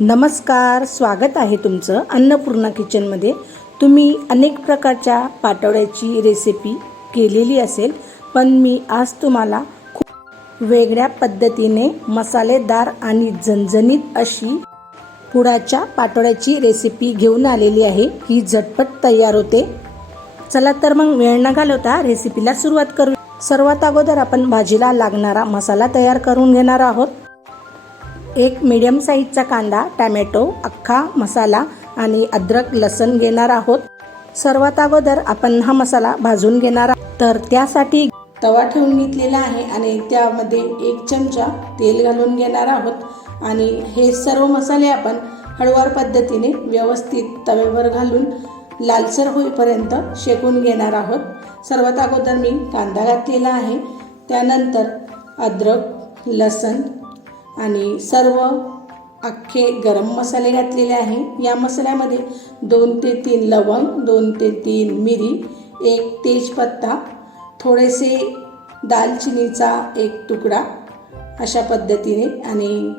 नमस्कार स्वागत आहे तुमचं अन्नपूर्णा किचनमध्ये तुम्ही अनेक प्रकारच्या पाटवड्याची रेसिपी केलेली असेल पण मी आज तुम्हाला खूप वेगळ्या पद्धतीने मसालेदार आणि झणझणीत अशी पुडाच्या पाटोळ्याची रेसिपी घेऊन आलेली आहे. ही झटपट तयार होते. चला तर मग वेळ न घालवता रेसिपीला सुरुवात करू सर्वात अगोदर आपण भाजीला लागणारा मसाला तयार करून घेणार आहोत. एक मीडियम साईजचा कांदा टॅमॅटो अख्खा मसाला आणि अद्रक लसण घेणार आहोत. सर्वात अगोदर आपण हा मसाला भाजून घेणार आहोत. तर त्यासाठी तवा ठेवून घेतलेला आहे आणि त्यामध्ये एक चमचा तेल घालून घेणार आहोत. आणि हे सर्व मसाले आपण हळूवार पद्धतीने व्यवस्थित तव्यावर घालून लालसर होईपर्यंत शेकून घेणार आहोत. सर्वात अगोदर मी कांदा घातलेला आहे. त्यानंतर अद्रक लसण आणि सर्व अख्खे गरम मसाले घातलेले आहे. या मसाल्यामध्ये दोन ते तीन लवंग दोन ते तीन मिरी एक तेजपत्ता थोडेसे दालचिनीचा एक तुकडा अशा पद्धतीने आणि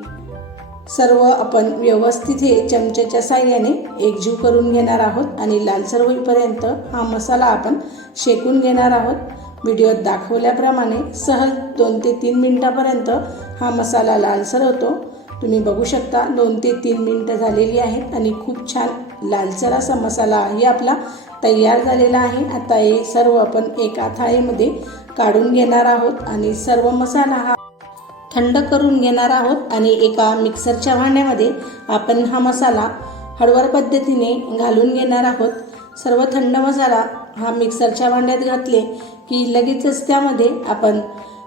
सर्व आपण व्यवस्थित हे चमच्याच्या साह्याने एकजीव करून घेणार आहोत आणि लालसर होईपर्यंत हा मसाला आपण शेकून घेणार आहोत. व्हिडिओत दाखवल्याप्रमाणे सहज दोन ते तीन मिनटापर्यंत हा मसाला लालसर होतो. तुम्ही बघू शकता दोन ते तीन मिनटं झालेली आहेत आणि खूप छान लालसर असा मसाला ही आपला तयार झालेला आहे. आता हे सर्व आपण एका थाळीमध्ये काढून घेणार आहोत आणि सर्व मसाला हा थंड करून घेणार आहोत आणि एका मिक्सरच्या भांड्यामध्ये आपण हा मसाला हळवर पद्धतीने घालून घेणार आहोत. सर्व थंड मसाला हा मिक्सरच्या भांड्यात घातले की लगेचच त्यामध्ये आपण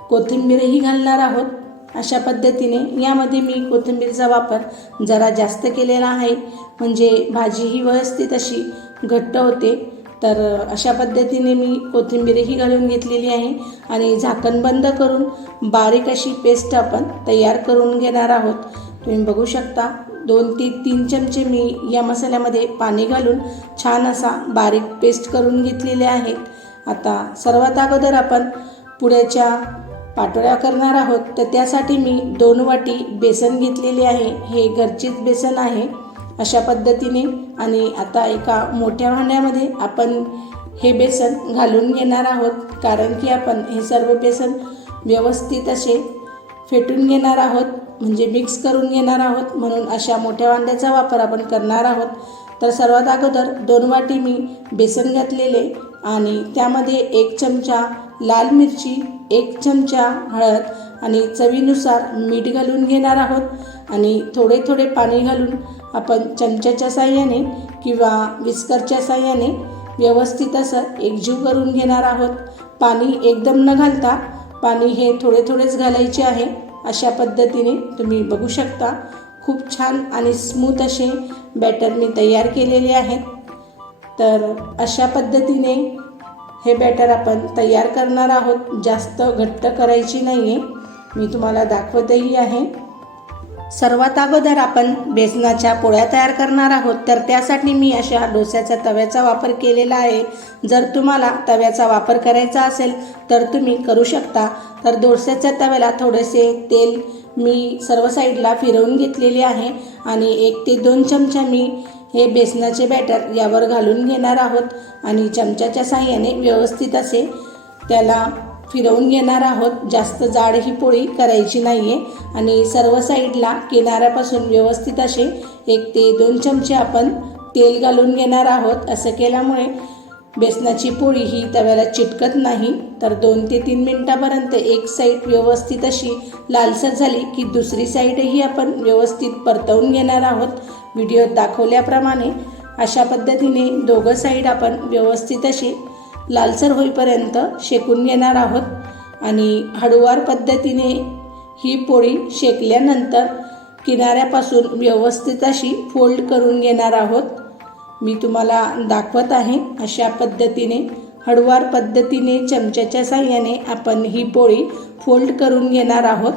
कोथिंबीरही घालणार आहोत. अशा पद्धतीने यामध्ये मी कोथिंबीरचा वापर जरा जास्त केलेला आहे. म्हणजे भाजी ही व्यवस्थित अशी घट्ट होते. तर अशा पद्धतीने मी कोथिंबीरही घालून घेतलेली आहे. आणि झाकण बंद करून बारीक अशी पेस्ट आपण तयार करून घेणार आहोत. तुम्ही बघू शकता. दोन ते तीन चमचे मी या मसाल्यामध्ये पाणी घालून छान असा बारीक पेस्ट करून घेतलेले आहेत. आता सर्वात अगोदर आपण पुढ्याच्या पाटोळ्या करणार आहोत. तर त्यासाठी मी दोन वाटी बेसन घेतलेले आहे. हे घरचीच बेसन आहे अशा पद्धतीने. आणि आता एका मोठ्या भांड्यामध्ये आपण हे बेसन घालून घेणार आहोत. कारण की आपण हे सर्व बेसन व्यवस्थित असे फेटून घेणार आहोत. म्हणजे मिक्स करून घेणार आहोत म्हणून अशा मोठ्या वांड्याचा वापर आपण करणार आहोत. तर सर्वात अगोदर दोन वाटी मी बेसन घातलेले आणि त्यामध्ये एक चमचा लाल मिरची एक चमचा हळद आणि चवीनुसार मीठ घालून घेणार आहोत. आणि थोडे थोडे पाणी घालून आपण चमच्याच्या साह्याने किंवा विस्करच्या साह्याने व्यवस्थित असं एकजीव करून घेणार आहोत. पाणी एकदम न घालता पाणी हे थोडे थोडेच घालायचे आहे. अशा पद्धतीने तुम्ही बघू शकता. खूप छान आणि स्मूथ असे बॅटर मी तयार केलेले आहेत. तर अशा पद्धतीने हे बॅटर आपण तयार करणार आहोत. जास्त घट्ट करायची नाही आहे मी तुम्हाला दाखवतही आहे. सर्वात अगोदर आपण बेसनाच्या पोळ्या तयार करणार आहोत. तर त्यासाठी मी अशा डोस्याच्या तव्याचा वापर केलेला आहे. जर तुम्हाला तव्याचा वापर करायचा असेल तर तुम्ही करू शकता. तर डोस्याच्या तव्याला थोडेसे तेल मी सर्व साईडला फिरवून घेतलेले आहे आणि एक ते दोन चमचा मी हे बेसनाचे बॅटर यावर घालून घेणार आहोत आणि चमच्याच्या साह्याने व्यवस्थित असे त्याला फिरवून घेणार आहोत. जास्त जाड ही पोळी करायची नाही आहे आणि सर्व साईडला किनाऱ्यापासून व्यवस्थित असे एक ते दोन चमचे आपण तेल घालून घेणार आहोत. असं केल्यामुळे बेसनाची पोळी ही तव्याला चिटकत नाही. तर दोन ते तीन मिनटापर्यंत एक साईड व्यवस्थित अशी लालसर झाली की दुसरी साईडही आपण व्यवस्थित परतवून घेणार आहोत. व्हिडिओत दाखवल्याप्रमाणे अशा पद्धतीने दोघं साईड आपण व्यवस्थित अशी लालसर होईपर्यंत शेकून घेणार आहोत. आणि हळुवार पद्धतीने ही पोळी शेकल्यानंतर किनाऱ्यापासून व्यवस्थित अशी फोल्ड करून घेणार आहोत. मी तुम्हाला दाखवत आहे अशा पद्धतीने हळुवार पद्धतीने चमच्याच्या साह्याने आपण ही पोळी फोल्ड करून घेणार आहोत.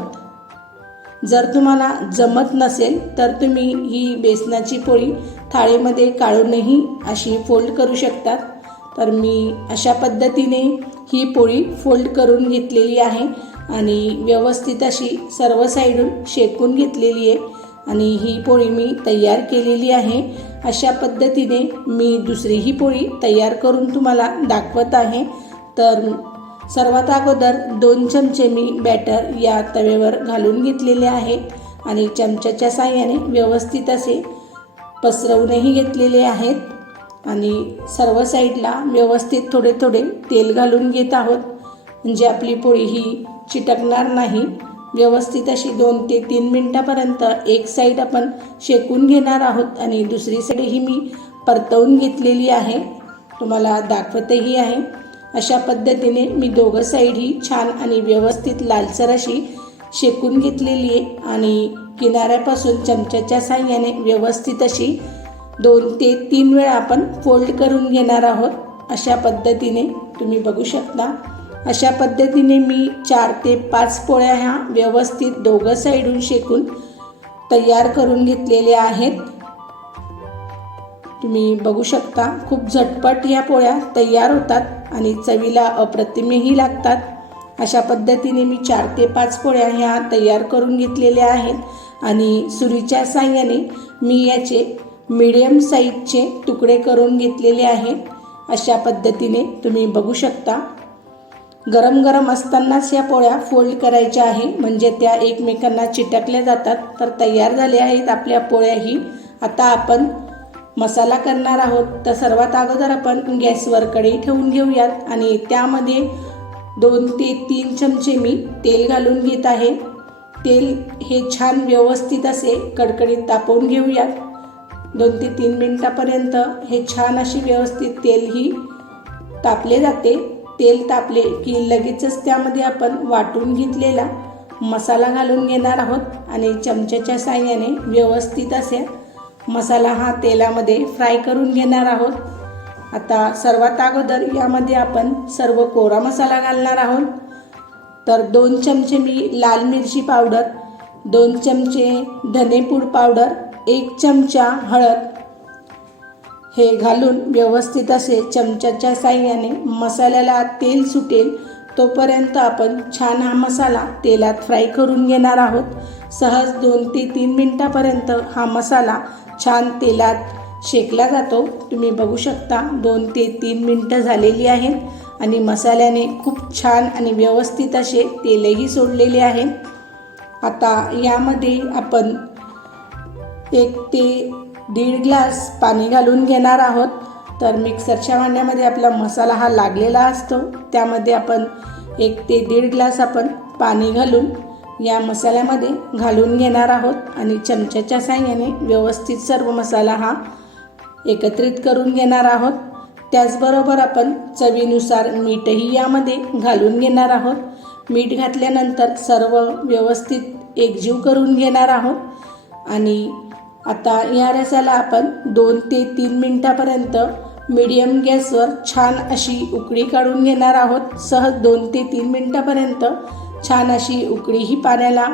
जर तुम्हाला जमत नसेल तर तुम्ही ही बेसनाची पोळी थाळीमध्ये काढूनही अशी फोल्ड करू शकतात. तर मी अशा पद्धतीने ही पोळी फोल्ड करून घेतलेली आहे आणि व्यवस्थित अशी सर्व साईडून शेकून घेतलेली आहे. आणि ही पोळी मी तयार केलेली आहे. अशा पद्धतीने मी दुसरी ही पोळी तयार करून तुम्हाला दाखवत आहे. तर सर्वात अगोदर दोन चमचे मी बॅटर या तव्यावर घालून घेतलेले आहे आणि चमच्याच्या साह्याने व्यवस्थित असे पसरवूनही घेतलेले आहेत. आणि सर्व साईडला व्यवस्थित थोडे थोडे तेल घालून घेत आहोत. म्हणजे आपली पोळी ही चिटकणार नाही. व्यवस्थित अशी दोन ते तीन मिनटापर्यंत एक साईड आपण शेकून घेणार आहोत आणि दुसरी साईड ही मी परतवून घेतलेली आहे. तुम्हाला दाखवतही आहे. अशा पद्धतीने मी दोघं साईड ही छान आणि व्यवस्थित लालसर अशी शेकून घेतलेली आहे. आणि किनाऱ्यापासून चमच्याच्या साह्याने व्यवस्थित अशी दोन ते तीन वेळा आपण फोल्ड करून घेणार आहोत. अशा पद्धतीने तुम्ही बघू शकता. अशा पद्धतीने मी चार ते पाच पोळ्या ह्या व्यवस्थित दोघं साईडून शेकून तयार करून घेतलेल्या आहेत. तुम्ही बघू शकता खूप झटपट ह्या पोळ्या तयार होतात आणि चवीला अप्रतिमही लागतात. अशा पद्धतीने मी चार ते पाच पोळ्या ह्या तयार करून घेतलेल्या आहेत. आणि सुरीच्या साह्याने मी याचे मीडियम साईजचे तुकडे करून घेतलेले आहेत. अशा पद्धतीने तुम्ही बघू शकता. गरम गरम असतानाच या पोळ्या फोल्ड करायच्या आहे. म्हणजे त्या एकमेकांना चिटकल्या जातात. तर तयार झाल्या आहेत आपल्या पोळ्याही आता आपण मसाला करणार आहोत. तर सर्वात अगोदर आपण गॅसवर कढई ठेवून घेऊयात. आणि त्यामध्ये दोन ते तीन चमचे मी तेल घालून घेत आहे. तेल हे छान व्यवस्थित असे कडकडीत तापवून घेऊयात. दोन ते तीन मिनटापर्यंत हे छान अशी व्यवस्थित तेलही तापले जाते. तेल तापले की लगेचच त्यामध्ये आपण वाटून घेतलेला मसाला घालून घेणार आहोत आणि चमच्याच्या साह्याने व्यवस्थित असे मसाला हा तेलामध्ये फ्राय करून घेणार आहोत. आता सर्वात अगोदर यामध्ये आपण सर्व कोरा मसाला घालणार आहोत. तर दोन चमचे मी लाल मिरची पावडर दोन चमचे धनेपूड पावडर एक चमचा हळद हे घालून व्यवस्थित असे चमच्याच्या साह्याने मसाल्याला तेल सुटेल तोपर्यंत आपण छान हा मसाला तेलात फ्राय करून घेणार आहोत. सहज दोन ते तीन मिनटापर्यंत हा मसाला छान तेलात शेकला जातो. तुम्ही बघू शकता दोन ते तीन मिनटं झालेली आहेत आणि मसाल्याने खूप छान आणि व्यवस्थित असे तेलही सोडलेले आहे आता यामध्ये आपण एक ते दीड ग्लास पाणी घालून घेणार आहोत. तर मिक्सरच्या भांड्यामध्ये आपला मसाला हा लागलेला असतो. त्यामध्ये आपण एक ते दीड ग्लास आपण पाणी घालून या मसाल्यामध्ये घालून घेणार आहोत. आणि चमच्याच्या साह्याने व्यवस्थित सर्व मसाला हा एकत्रित करून घेणार आहोत. त्याचबरोबर आपण चवीनुसार मीठही यामध्ये घालून घेणार आहोत. मीठ घातल्यानंतर सर्व व्यवस्थित एकजीव करून घेणार आहोत. आणि आता या रसाला आपण दोन ते तीन मिनटापर्यंत मीडियम गॅसवर छान अशी उकळी काढून घेणार आहोत. सहज दोन ते तीन मिनटापर्यंत छान अशी उकळी ही पाण्याला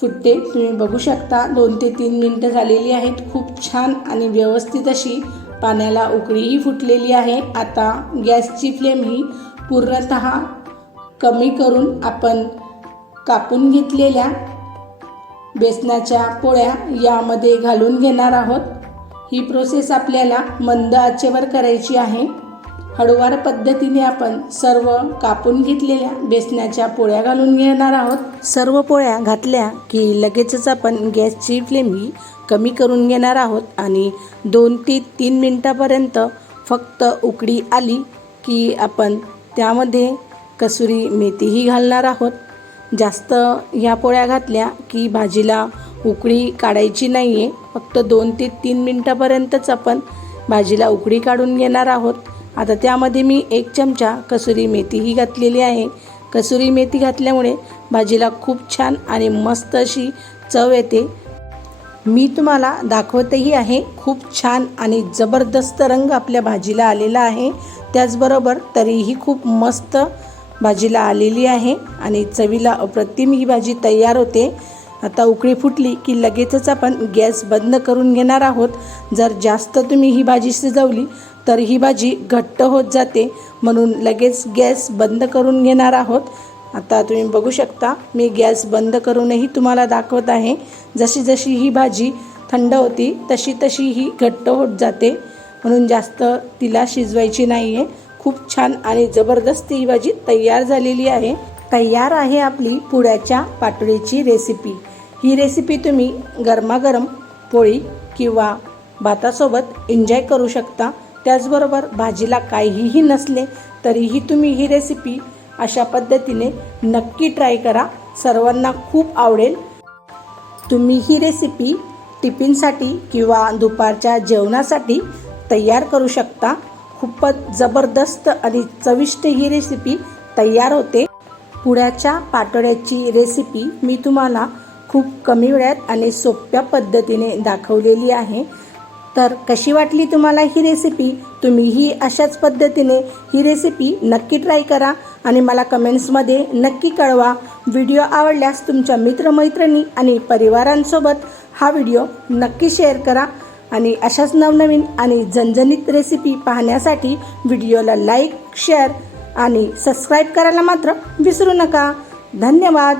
फुटते. तुम्ही बघू शकता दोन ते तीन मिनटं झालेली आहेत. खूप छान आणि व्यवस्थित अशी पाण्याला उकळीही फुटलेली आहे. आता गॅसची फ्लेम ही पूर्णत कमी करून आपण कापून घेतलेल्या बेसनाच्या पोळ्या यामध्ये घालून घेणार आहोत. ही प्रोसेस आपल्याला मंद आचेवर करायची आहे. हळूवार पद्धतीने आपण सर्व कापून घेतलेल्या बेसनाच्या पोळ्या घालून घेणार आहोत. सर्व पोळ्या घातल्या की लगेचच आपण गॅसची फ्लेम ही कमी करून घेणार आहोत आणि दोन ते तीन मिनटापर्यंत फक्त उकडी आली की आपण त्यामध्ये कसुरी मेथीही घालणार आहोत. जास्त ह्या पोळ्या घातल्या की भाजीला उकळी काढायची नाही आहे फक्त दोन ते तीन मिनटापर्यंतच आपण भाजीला उकळी काढून घेणार आहोत. आता त्यामध्ये मी एक चमचा कसुरी मेथीही घातलेली आहे. कसुरी मेथी घातल्यामुळे भाजीला खूप छान आणि मस्त अशी चव येते. मी तुम्हाला दाखवतही आहे खूप छान आणि जबरदस्त रंग आपल्या भाजीला आलेला आहे. त्याचबरोबर तरीही खूप मस्त भाजीला आलेली आहे आणि चवीला अप्रतिम ही भाजी तयार होते. आता उकळी फुटली की लगेचच आपण गॅस बंद करून घेणार आहोत. जर जास्त तुम्ही ही भाजी शिजवली तर ही भाजी घट्ट होत जाते. म्हणून लगेच गॅस बंद करून घेणार आहोत. आता तुम्ही बघू शकता मी गॅस बंद करूनही तुम्हाला दाखवत आहे. जशी जशी ही भाजी थंड होती तशी तशी ही घट्ट होत जाते. म्हणून जास्त तिला शिजवायची नाही आहे खूप छान आणि जबरदस्त ही भाजी तयार झालेली आहे. तयार आहे आपली पुड्याच्या पाटोळीची रेसिपी ही रेसिपी तुम्ही गरमागरम पोळी किंवा भातासोबत एन्जॉय करू शकता. त्याचबरोबर भाजीला काहीही नसले तरीही तुम्ही ही रेसिपी अशा पद्धतीने नक्की ट्राय करा. सर्वांना खूप आवडेल. तुम्ही ही रेसिपी टिफिनसाठी किंवा दुपारच्या जेवणासाठी तयार करू शकता. खूपच जबरदस्त आणि चविष्ट ही रेसिपी तयार होते. पुड्याच्या पाटोळ्याची रेसिपी मी तुम्हाला खूप कमी वेळात आणि सोप्या पद्धतीने दाखवलेली आहे. तर कशी वाटली तुम्हाला ही रेसिपी तुम्हीही अशाच पद्धतीने ही रेसिपी नक्की ट्राय करा आणि मला कमेंट्समध्ये नक्की कळवा. व्हिडिओ आवडल्यास तुमच्या मित्रमैत्रिणी आणि परिवारांसोबत हा व्हिडिओ नक्की शेअर करा. आणि अशाच नवनवीन आणि झणझणीत रेसिपी पाहण्यासाठी व्हिडिओला लाईक शेअर आणि सबस्क्राईब करायला मात्र विसरू नका. धन्यवाद.